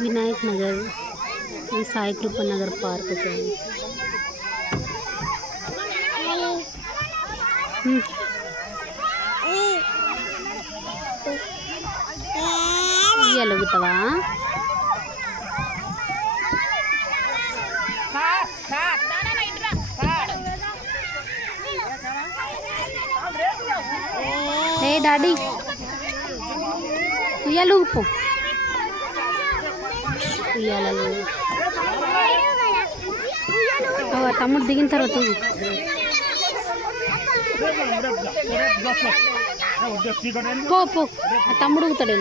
विनायक नगर साई कृपा नगर park लगुतवा daddy ఉయ్యాలు ఉప్పు ఉయ్యాలలు తమ్ముడు దిగిన తర్వాత పో పో తమ్ముడు ఊగుతాడు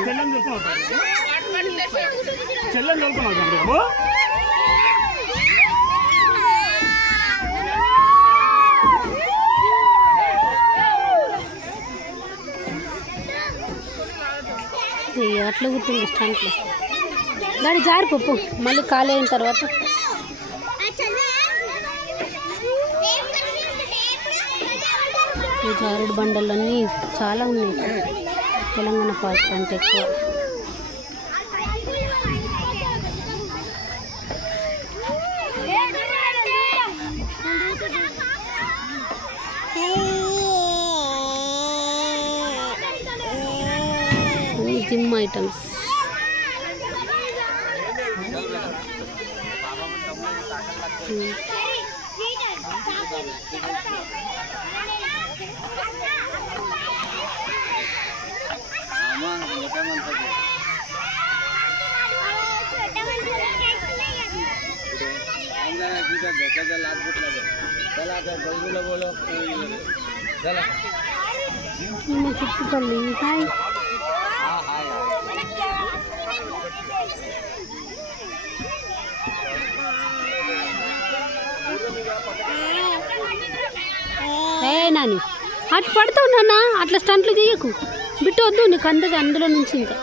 అట్లా గుర్తుంది స్టాంట్లో దాడి జారిపోపు మళ్ళీ ఖాళీ అయిన తర్వాత ఈ జారుడు బండలన్నీ చాలా ఉన్నాయి తెలంగాణ పార్క్ అంటే ఎక్కువ. జిమ్ ఐటమ్స్ చెప్పుకోండి. హాయ్ నాని అటు పడుతావు నాన్న, అట్లా స్టంట్లు చేయకు బిట్టు వద్దు, నీకు అందది అందులో నుంచి ఇంకా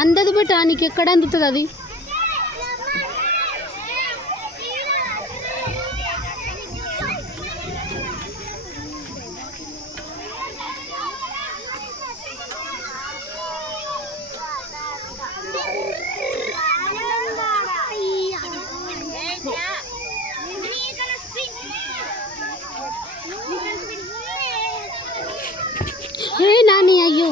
అందదు బట్ నీకు ఎక్కడ అందుతుంది అది. ఏ నాని అయ్యో